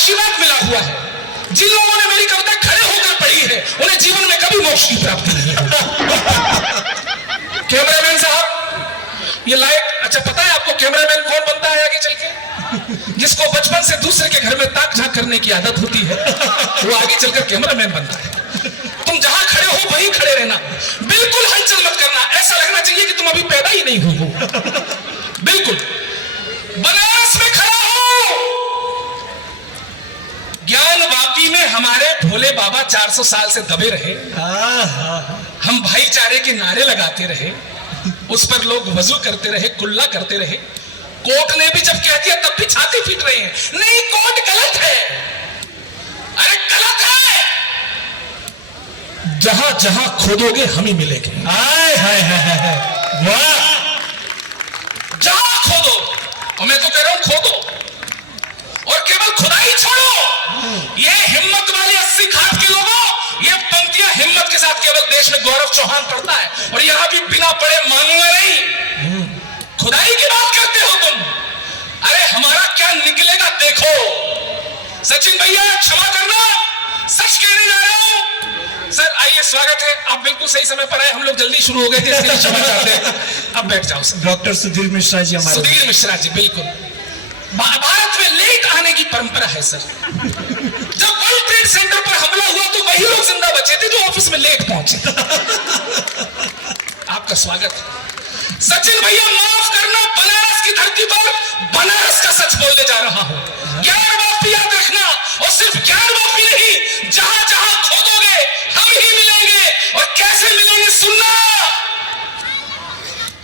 आशीर्वाद मिला हुआ है। जिन लोगों ने मेरी कविता खड़े होकर पढ़ी है उन्हें जीवन में कभी मोक्ष की प्राप्ति नहीं है। कैमरामैन साहब, ये लाइट, अच्छा पता है आपको कैमरामैन कौन बनता है आगे चल के? जिसको बचपन से दूसरे के घर में ताक झांक करने की आदत होती है, वो आगे चलकर कैमरामैन बनता है। तुम जहां खड़े हो वहीं खड़े रहना, बिल्कुल हलचल मत करना, ऐसा लगना चाहिए कि तुम अभी पैदा ही नहीं हुई हो। बिल्कुल बनारस में खड़ा हो। ज्ञान वापी में हमारे भोले बाबा 400 साल से दबे रहे, हम भाईचारे के नारे लगाते रहे, उस पर लोग वजू करते रहे, कुल्ला करते रहे। कोर्ट ने भी जब कह दिया तब भी छाती पीट रहे हैं, नहीं कोर्ट गलत है। अरे गलत है, जहां जहां खोदोगे हम ही मिलेंगे। हाय हाय हाय वाह, जहां खोदो, और मैं तो कह रहा हूं खोदो, और केवल खुदाई छोड़ो। ये हिम्मत वाले 80 घाट के लोगों, ये पंक्तियां हिम्मत के साथ केवल देश में गौरव चौहान पढ़ता है, और यहां भी बिना पढ़े मानूंगा नहीं। खुदाई की बात करते हो तुम, अरे हमारा क्या निकलेगा देखो। सचिन भैया क्षमा करना, सच कहने जा रहा हूं। सर आइए, स्वागत है, आप बिल्कुल सही समय पर आए, हम लोग जल्दी शुरू हो गए थे इसलिए क्षमा चाहते हैं। अब बैठ जाओ सर। डॉक्टर सुधीर मिश्रा जी हमारे। सुधीर मिश्रा जी, बिल्कुल। भारत में लेट आने की परंपरा है सर। जब वर्ल्ड ट्रेड सेंटर पर हमला हुआ तो वही लोग जिंदा बचे थे जो ऑफिस में लेट पहुंचे। आपका स्वागत है। सचिन भैया माफ करना, बनारस की धरती पर बनारस का सच बोलने जा रहा हूं। ज्ञानवापी याद रखना, और सिर्फ ज्ञानवापी नहीं, जहां जहां खोदोगे हम ही मिलेंगे। और कैसे मिलेंगे सुनना,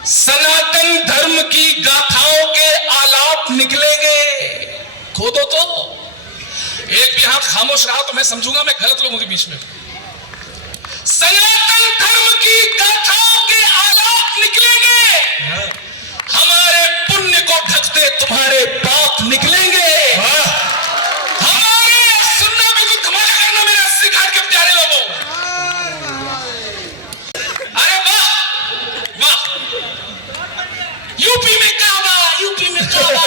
सनातन धर्म की गाथाओं के आलाप निकलेंगे। खोदो तो, एक भी हाथ खामोश रहा तो मैं समझूंगा मैं गलत लोगों के बीच में। सनातन धर्म की गाथाओं के आलाप निकलेंगे, हमारे पुण्य को ढकते तुम्हारे पाप निकलेंगे। हमारे सुनना, बिल्कुल धमाका करना मेरे 80 घाट के प्यारे लोगों। अरे वाह वाह, यूपी में काबा, यूपी में काबा।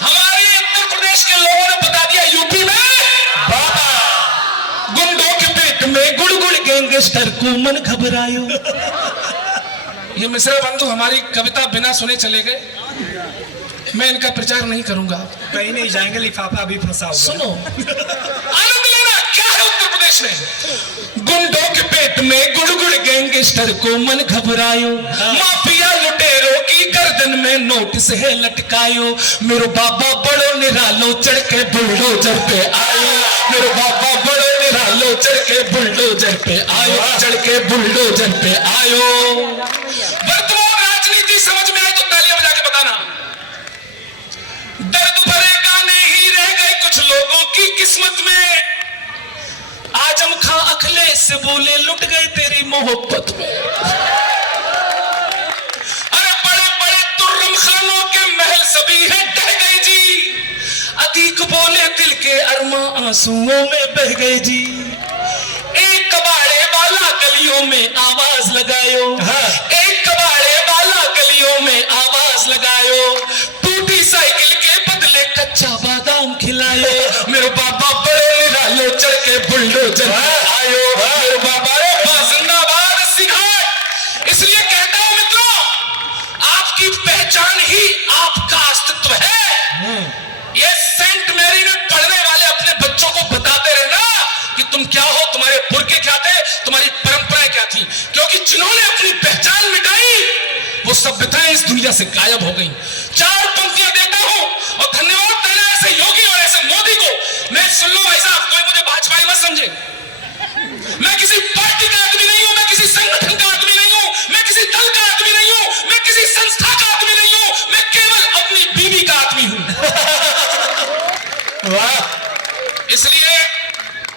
हमारे उत्तर प्रदेश के लोगों ने बता दिया यूपी में बाबा। गुंडों के पेट में गुड़गुड़ गैंगस्टर को मन घबरायो। ये मिश्रा बंधु हमारी कविता बिना सुने चले गए, मैं इनका प्रचार नहीं करूंगा। कहीं नहीं जाएंगे, लिफाफा भी फंसा हुआ। सुनो, आनंद लेना। क्या है उत्तर प्रदेश में? गुंडों के पेट में गुड़गुड़ गैंगस्टर को मन घबरायो, माफिया लुटेरों की गर्दन में नोटिस है लटकायो। मेरो बाबा बड़ो निरालो चढ़ के बुलडोजर पे आयो, मेरो बाबा बड़ो निरालो चढ़ के बुलडोजर पे आयो, चढ़ के बुलडोजर पे आयो। वर्तमान राजनीति समझ में आए तो तालियां बजा के बताना। दर्द भरे गाने ही रह गए कुछ लोगों की किस्मत में, आजम खां अखिलेश से बोले लुट गए तेरी मोहब्बत में। अरे बड़े बड़े तुर्रम खानों के महल सभी है ढह गए जी, अतीक बोले दिल के अरमा आंसुओं में बह गए जी। एक कबाड़े वाला गलियों में आवाज लगायो, एक कबाड़े वाला गलियों में आवाज लगायो। टूटी साइकिल के बदले कच्चा बादाम खिलायो, मेरे बाबा बड़े निरालो चढ़ के बुलडोजर आयो, मेरे बाबा जिंदाबाद सिंघाट। इसलिए कहता हूं मित्रों, आपकी पहचान ही आपका अस्तित्व है। ये सेंट मैरी में पढ़ने वाले अपने बच्चों को बताते रहना कि तुम क्या हो, तुम्हारे पुरखे क्या थे, तुम्हारी परंपराएं क्या थी, क्योंकि जिन्होंने अपनी पहचान मिटाई वो सभ्यताएं इस दुनिया से गायब हो गई। 4 पंक्तियां देता हूं, और धन्यवाद देना ऐसे योगी और ऐसे मोदी को। मैं सुन लो भाई साहब, कोई मुझे भाजपाई मत समझे, मैं किसी पार्टी का आदमी नहीं हूं, मैं किसी संगठन का आदमी नहीं हूं, मैं किसी दल का आदमी नहीं हूं, मैं किसी संस्था का आदमी नहीं हूं, मैं केवल अपनी बीवी का आदमी हूं। वाह, इसलिए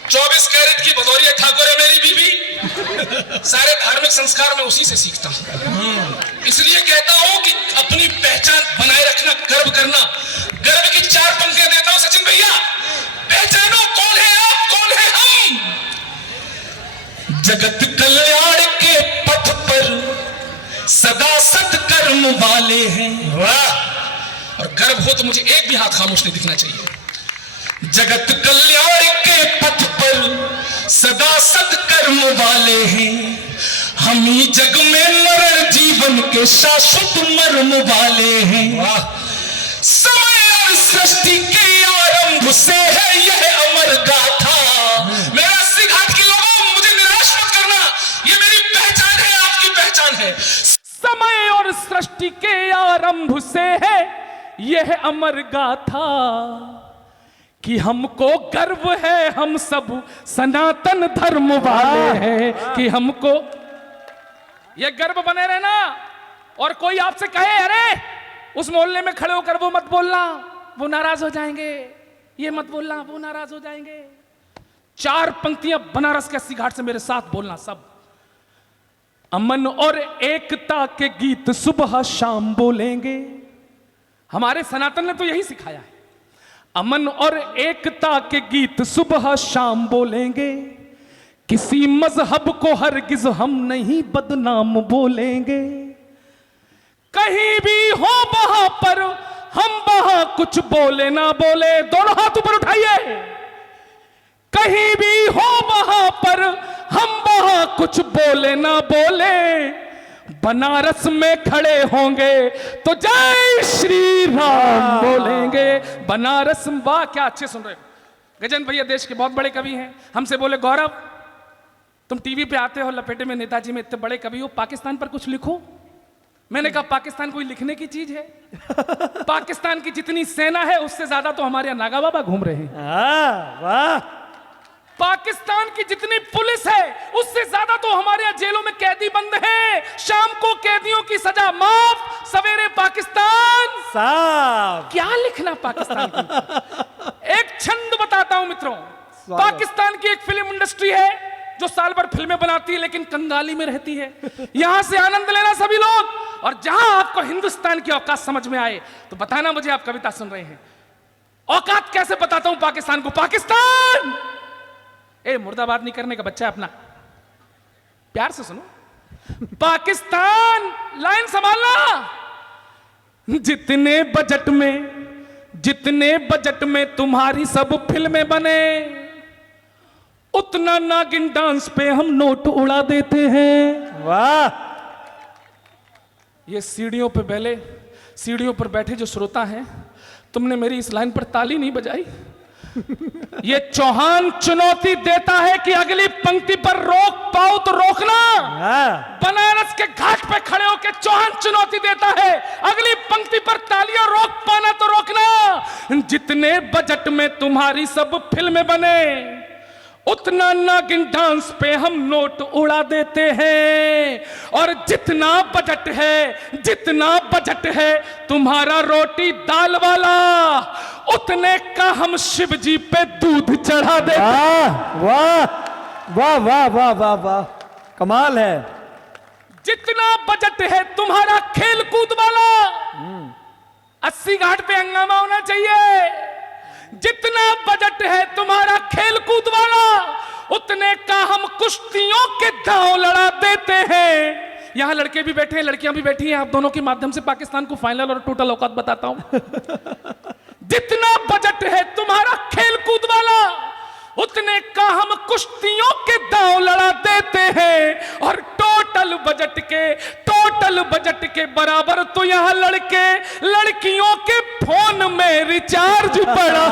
24 कैरेट की भदौरिया ठाकुर है मेरी बीवी। सारे धार्मिक संस्कार मैं उसी से सीखता हूं। इसलिए कहता हूं कि अपनी पहचान बनाए रखना, गर्व करना। गर्व की 4 पंक्तियां देता हूं सचिन भैया। पहचानो कौन है आप, कौन है हम। जगत कल्याण के पथ पर सदा सत्कर्म वाले हैं। वाह, और गर्व हो तो मुझे एक भी हाथ खामोश नहीं दिखना चाहिए। जगत कल्याण के पथ पर सदा सत्कर्म वाले हैं, हम ही जग में मरण जीवन के शाश्वत मर्म वाले हैं। समय और सृष्टि के आरंभ से है यह अमर गाथा। मेरा अस्सी घाट के लोगों, मुझे निराश मत करना, ये मेरी पहचान है, आपकी पहचान है। समय और सृष्टि के आरंभ से है यह अमर गाथा, कि हमको गर्व है, हम सब सनातन धर्म वाले हैं, कि हमको ये गर्व बने रहना। और कोई आपसे कहे अरे उस मोहल्ले में खड़े होकर वो मत बोलना, वो नाराज हो जाएंगे, ये मत बोलना, वो नाराज हो जाएंगे। 4 पंक्तियां बनारस के 80 घाट से मेरे साथ बोलना सब। अमन और एकता के गीत सुबह शाम बोलेंगे। हमारे सनातन ने तो यही सिखाया है, अमन और एकता के गीत सुबह शाम बोलेंगे। किसी मजहब को हरगिज हम नहीं बदनाम बोलेंगे। कहीं भी हो वहां पर हम वहां कुछ बोले ना बोले, दोनों हाथ ऊपर उठाइए। कहीं भी हो वहां पर हम वहां कुछ बोले ना बोले, बनारस में खड़े होंगे तो जय श्री राम बोलेंगे। बनारस, वाह क्या अच्छे सुन रहे हो। गजेंद्र भैया देश के बहुत बड़े कवि हैं, हमसे बोले गौरव तुम टीवी पे आते हो लपेटे में नेताजी में, इतने बड़े कवि हो, पाकिस्तान पर कुछ लिखो। मैंने कहा पाकिस्तान कोई लिखने की चीज है? पाकिस्तान की जितनी सेना है उससे ज्यादा तो हमारे यहाँ नागा बाबा घूम रहे हैं। वाह। पाकिस्तान की जितनी पुलिस है उससे ज्यादा तो हमारे यहाँ जेलों में कैदी बंद हैं। शाम को कैदियों की सजा माफ, सवेरे पाकिस्तान साहब। क्या लिखना पाकिस्तान की। एक छंद बताता हूं मित्रों, पाकिस्तान की एक फिल्म इंडस्ट्री है जो साल भर फिल्में बनाती है लेकिन कंगाली में रहती है। यहां से आनंद लेना सभी लोग, और जहां आपको हिंदुस्तान की औकात समझ में आए तो बताना मुझे आप कविता सुन रहे हैं। औकात कैसे बताता हूं पाकिस्तान को। पाकिस्तान, ए मुर्दाबाद नहीं करने का बच्चा है अपना, प्यार से सुनो। पाकिस्तान, लाइन संभालना। जितने बजट में तुम्हारी सब फिल्में बने, उतना नागिन डांस पे हम नोट उड़ा देते हैं। वाह। ये सीढ़ियों पर बैठे जो श्रोता हैं, तुमने मेरी इस लाइन पर ताली नहीं बजाई। ये चौहान चुनौती देता है कि अगली पंक्ति पर रोक पाओ तो रोकना। बनारस के घाट पे खड़े होकर चौहान चुनौती देता है, अगली पंक्ति पर तालियां रोक पाना तो रोकना। जितने बजट में तुम्हारी सब फिल्में बने, उतना नागिन डांस पे हम नोट उड़ा देते हैं। और जितना बजट है तुम्हारा रोटी दाल वाला, उतने का हम शिव जी पे दूध चढ़ा देते हैं। वाह वाह वाह वाह वाह वाह, कमाल है। जितना बजट है तुम्हारा खेल कूद वाला, 80 घाट पे हंगामा होना चाहिए। जितना बजट है तुम्हारा खेल कूद वाला, उतने का हम कुश्तियों के दांव लड़ा देते हैं। यहां लड़के भी बैठे हैं, लड़कियां भी बैठी हैं, आप दोनों के माध्यम से पाकिस्तान को फाइनल और टोटल औकात बताता हूं। जितना बजट है तुम्हारा खेल कूद वाला, उतने का हम कुश्तियों के दांव लड़ा देते हैं। और टोटल बजट के बराबर तो यहां लड़कियों के फोन में रिचार्ज पड़ा।